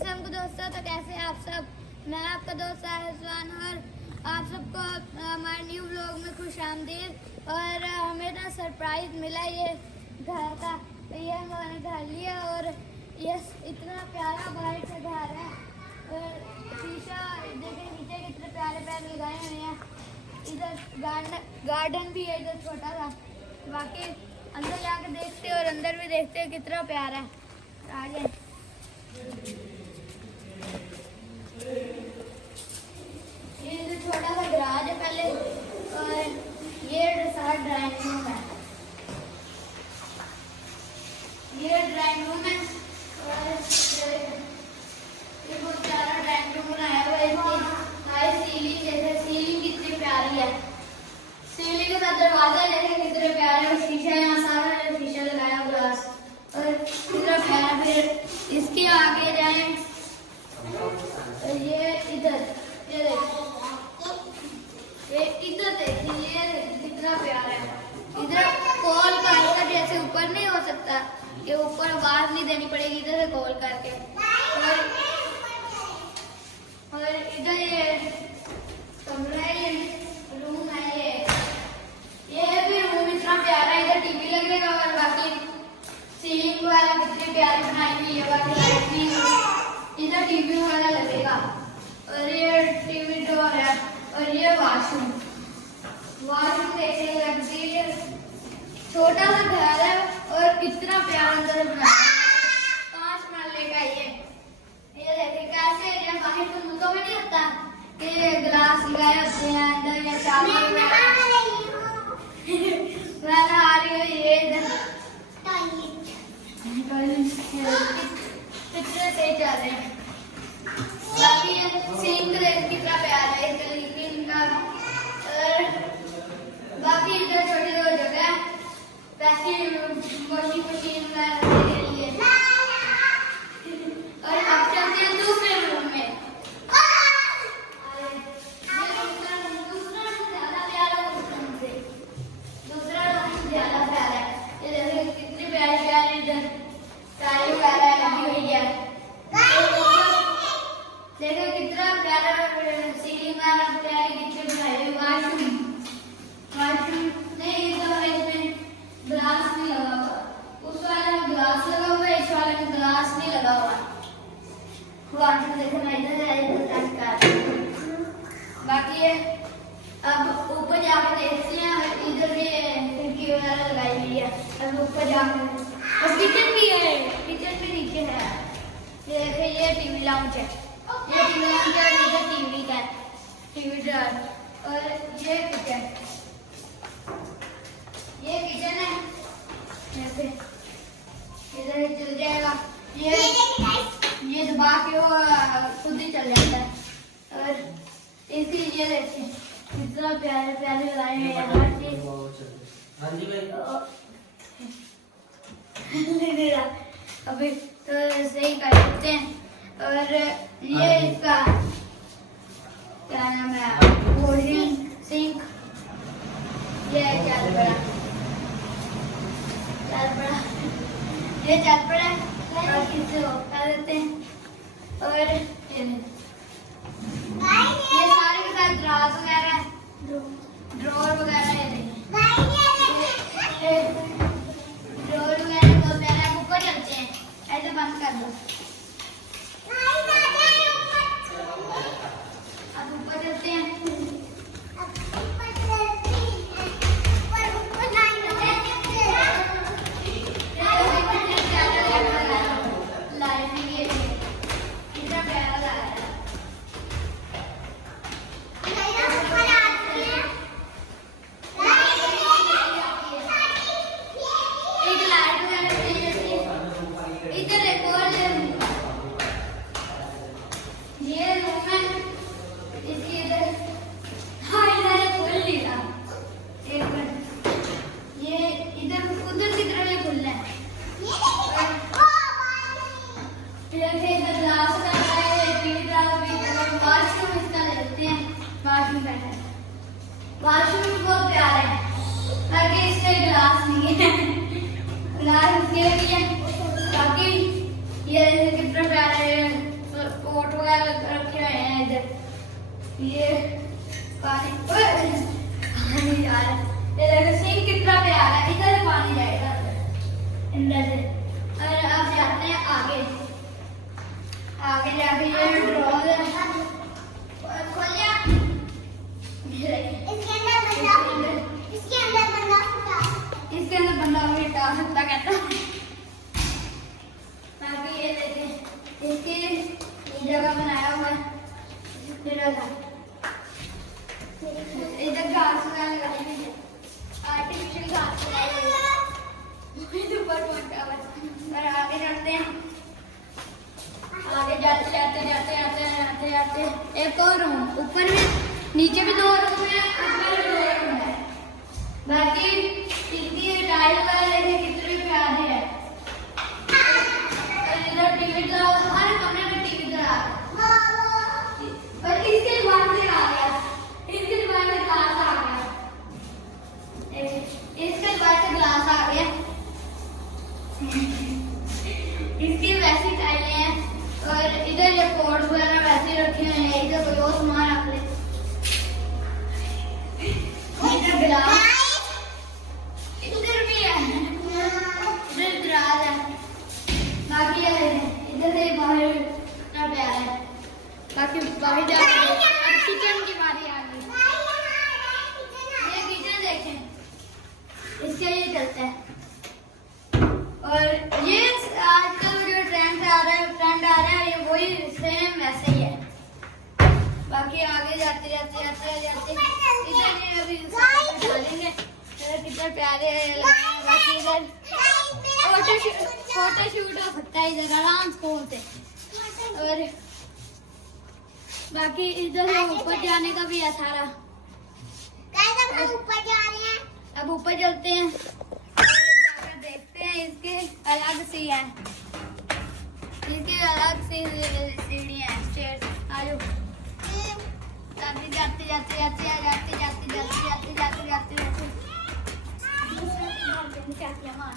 अस्सलाम दोस्तों, तो कैसे हैं आप सब। मैं आपका दोस्त आहिस्वान और आप सबको हमारे न्यू व्लॉग में खुश आमदीद। और हमें ना सरप्राइज़ मिला ये घर का, तो ये हमारे घर लिया और ये इतना प्यारा वाइट सा घर है। और शीशा देखें नीचे कितने प्यारे प्यारे लगाए हुए हैं। इधर गार्डन भी है इधर छोटा सा। बाकी अंदर जाकर देखते हैं और अंदर भी देखते हैं कितना प्यारा है। आगे ये छोटा सा गराज है पहले, और ये सारा ड्राइंग रूम है। ये ड्राइंग रूम है और ये बहुत प्यारा ड्राइंग रूम बनाया हुआ है। इसकी सीलिंग जैसे, सीलिंग कितनी प्यारी है। सीलिंग के साथ दरवाजा जैसे कितने प्यारे, और शीशा यहाँ सारा शीशा लगाया हुआ है और कितना प्यारा। फिर इसके आगे जाए, ये इधर, ये इधर देखिए, ये कितना प्यारा है। इधर कॉल करके जैसे ऊपर नहीं हो सकता कि ऊपर आवाज नहीं देनी पड़ेगी, इधर से कॉल करके। और इधर ये कमरा है, ये रूम है। ये भी रूम इतना प्यारा है। इधर टीवी लगेगा और बाकी सीलिंग वगैरह कितनी प्यारी बनाई हुई है। बाकी इधर टीवी वगैरह लगेगा और ये टीवी डोर है। और ये वॉशरूम देखने लगती है। छोटा सा घर है और कितना प्यारा अंदर बनाया है। 5 मरले का ये देखिए कैसे, जब बाहर तो मुल्कों में नहीं होता कि ग्लास लगाए होते हैं अंदर या चावल मैंने आ रही है। ये कितने सही चल रहे हैं। बाकी ये सिंक देख कितना प्यारा है इनका। और बाकी इधर छोटी छोटी जगह वॉशिंग मशीन के लिए। और अब चलते हैं दूसरे रूम में। दूसरा रूम ज्यादा प्यारा है। ये देखिए कितनी प्यारी प्यारी इधर टाइल वगैरह लगी हुई है। देखो कितना प्यारा सीलिंग वगैरह प्यारी कितनी बनाई हुई। वॉशरूम नहीं, इसमें ग्लास नहीं लगा हुआ। उस वाले में ग्लास लगा हुआ है, इस वाले में ग्लास नहीं लगा हुआ। वॉशरूम देखना इधर है। बाकी ये अब ऊपर जाकर देखते हैं। इधर भी खिड़की वगैरह लगाई हुई है। अब ऊपर जाकर और किचन भी है, किचन भी नीचे है। ये देखिए ये टीवी लाउंज है। ये टीवी लाउंज है, इधर टीवी का टीवी ड्रार। और ये किचन है। इधर चल जाएगा, ये दबा के वो खुद ही चल जाता है। और इसकी ये देखिए कितना प्यारे प्यारे लगाए हुए हैं। अभी तो सही कर सकते हैं। और ये इसका क्या नाम है, वॉशिंग सिंक। ये चल पड़ा, ये चल पड़ा है। और किसी को कर देते हैं। और ये सारे के साथ ड्रास वगैरह, ड्रॉर वगैरह ड्रॉर वगैरह तो पहले ऊपर चलते हैं। ऐसे बंद कर दो। अब ऊपर चलते हैं। वॉशरूम बहुत प्यारा है, बाकी इसमें गिलास नहीं है। गिलास इसके लिए, बाकी ये कितना प्यारा है। जगह बनाया हुआ है। इधर घास वगैरह लगाई हुई है, आर्टिफिशियल घास लगाई हुई है। और आगे चलते हैं, आगे जाते जाते जाते जाते जाते जाते एक और रूम, ऊपर में नीचे भी 2 रूम है, ऊपर भी 2 रूम है। बाकी इसकी टाइल वगैरह देखें कितनी प्यारी है। और इधर टीवी चला, हर कमरे में टीवी चला। और इसके बाद से आ गया, इसके बाद में ग्लास आ गया, इसके बाद से ग्लास आ गया। इसकी वैसी टाइलें हैं और इधर ये पोर्ट वगैरह वैसे रखे हुए हैं, इधर कोई और सामान रख ले। इधर गिलास, इधर भी है, इधर दराज है। बाकी इधर से बाहर इतना प्यारा है। बाकी बाहर जाके किचन की बारी आ गई। ये किचन देखें, इसके लिए चलता है। और ये आजकल जो ट्रेंड आ रहा है ये वही सेम वैसे ही है। बाकी आगे जाते जाते जाते जाते इधर ये अभी डालेंगे, कितना प्यारे लगाए। बाकी इधर फोटो शूट हो सकता है इधर आराम से फोन से। और बाकी इधर ऊपर जाने का भी है सारा। ऊपर जा रहे हैं, अब ऊपर चलते हैं, देखते हैं। इसके अलग सी है, इसके अलग सी सीढ़ी है, स्टेयर्स। आजो जाते जाते जाते जाते जाते जाते जाते जाते जाते जाते जाते क्या किया मां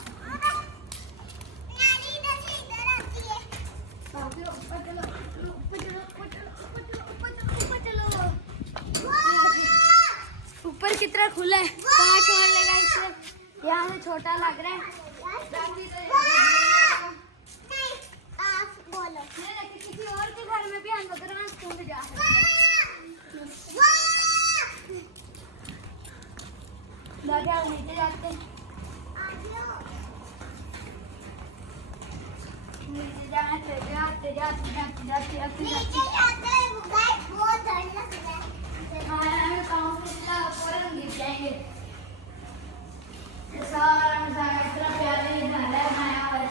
ऊपर कितना खुला है, 5 लगा इससे, यहाँ से छोटा लग रहा है। किसी और के घर में भी हम लोग स्कूल जा सकते हैं। नीचे जाते हैं, नीचे जाते जाते जाते जाते जाते जाते जाएंगे। सारा इतना प्यारे घर है बनाया हुआ है।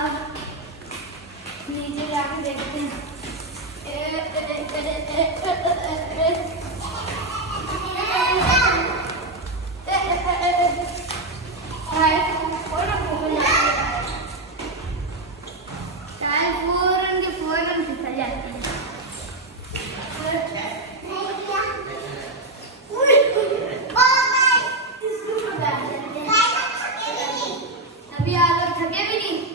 अब नीचे जाके देखते हैं। अभी आप लोग थके भी नहीं।